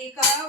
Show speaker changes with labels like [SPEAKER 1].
[SPEAKER 1] Kartika